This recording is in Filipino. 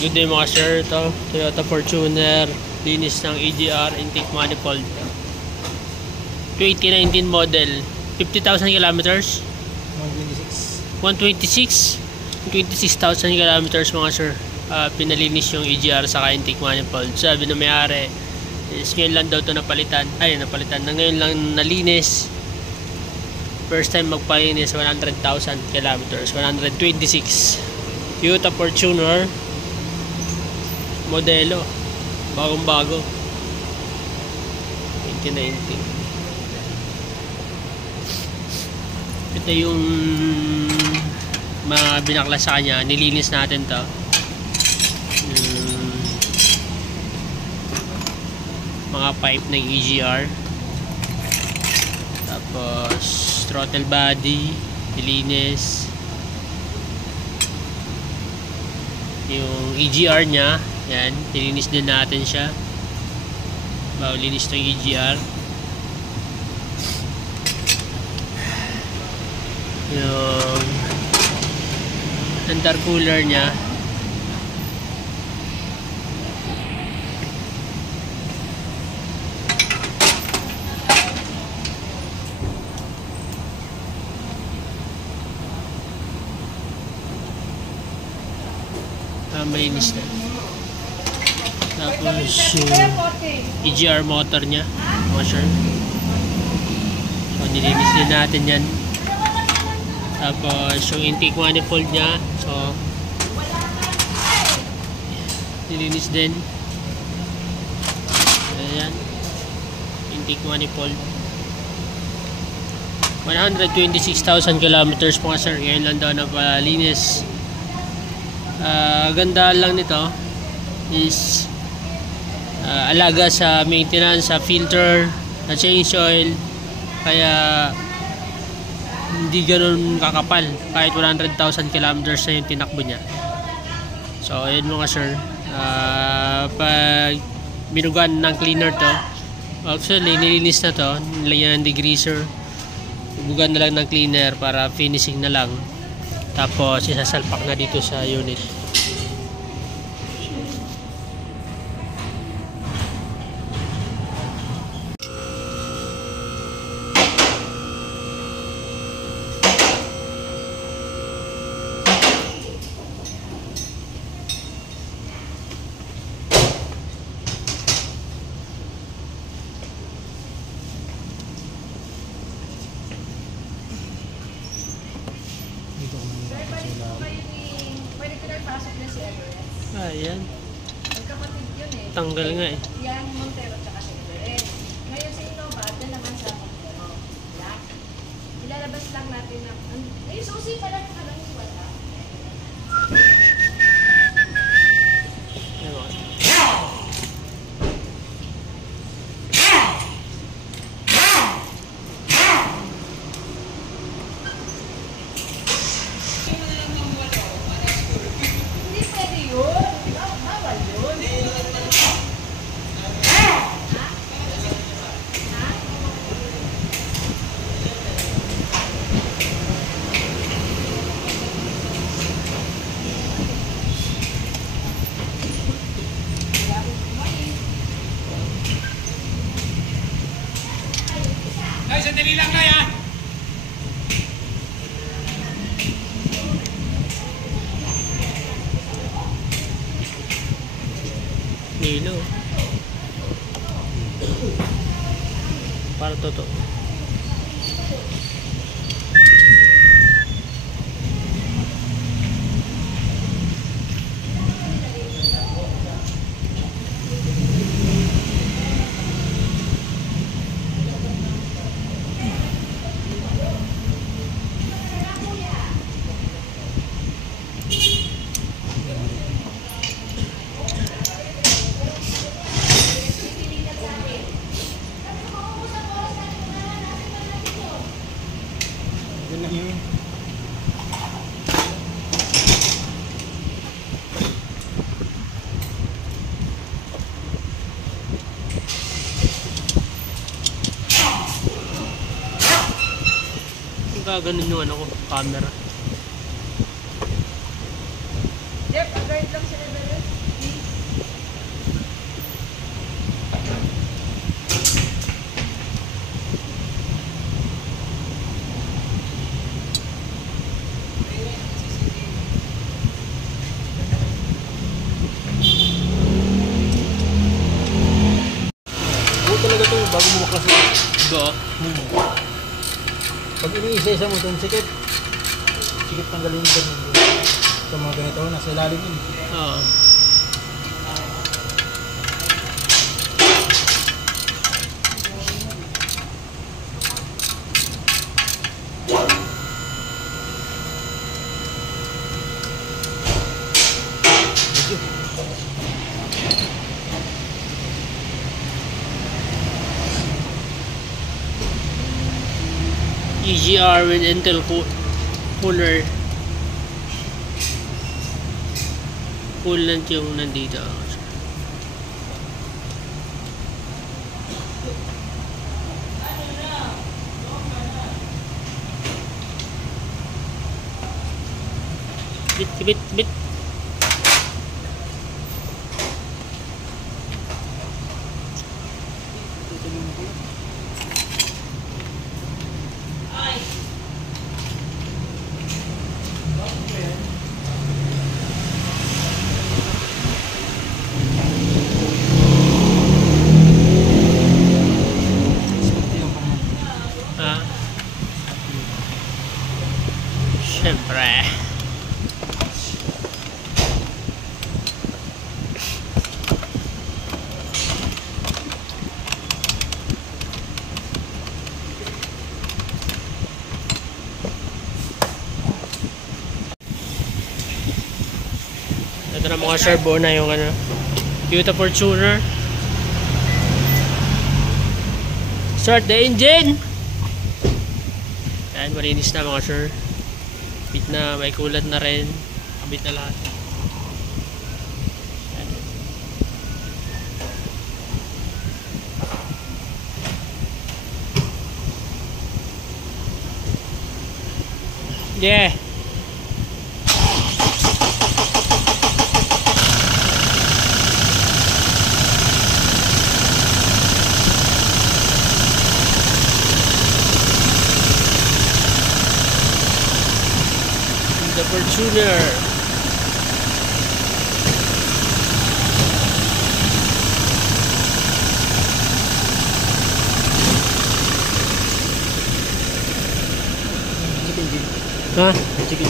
Good day mga sir, ito Toyota Fortuner, linis ng EGR, intake manifold, 2019 model, 50,000 kilometers, 126 kilometers mga sir. Pinalinis yung EGR sa intake manifold. Sabi na may-ari is ngayon lang daw ito napalitan, na ngayon lang nalinis. First time magpalinis, 100,000 kilometers, 126. Toyota Fortuner modelo, bagong bago, 2019. Ito yung mga binaklas sa kanya, nilinis natin to. Mga pipe ng EGR, tapos throttle body nilinis, yung EGR nya, yan, nilinis din natin siya bago linis ng EGR. Yung intercooler nya, malinis na. Tapos yung EGR motor nya, washer, so nilinis din natin yan. Tapos yung intake manifold nya, so nilinis din. Ayan, intake manifold, 126,000 kilometers po nga sir, ngayon lang daw na palinis. Ganda lang nito is alaga sa maintenance, sa filter, sa change oil, kaya hindi ganun kakapal kahit 100,000 kilometers na yung tinakbo nya. So ayun mga sir, pag binugan ng cleaner to, actually nilinis na to, nilagyan ng degreaser, binugan na lang ng cleaner para finishing na lang, tapos isasalpak na dito sa unit. Ayan. Magkapatid yun eh. Tanggal nga eh. Yan, Montero tsaka si Everett. Ngayon sa Innova, doon naman sa Montero. Black. Ilalabas lang natin na... Ay, susi pala na lang yung wala. Ayan mga. Hindi pwede yun. Bawal yun. Ay, sandali lang na yan! Nilo. Para toto. Gaganon yung ano ko, camera. Jeff, agad lang sila dali. oh. Pag iniisa-isa mo itong sikip tanggalin yung ganun. Sa mga ganito, nasa ilalim yun. Oo. EGR with Intel cooler. Coolant yung nandito. Bit. Siyempre. Ito na mga servo na yung ano, Toyota Fortuner. Start the engine! Ayan, malinis na mga sir. Kabit na, may kulat na rin. Kabit na lahat. Yeah. The Fortuner. Ha? Chicken.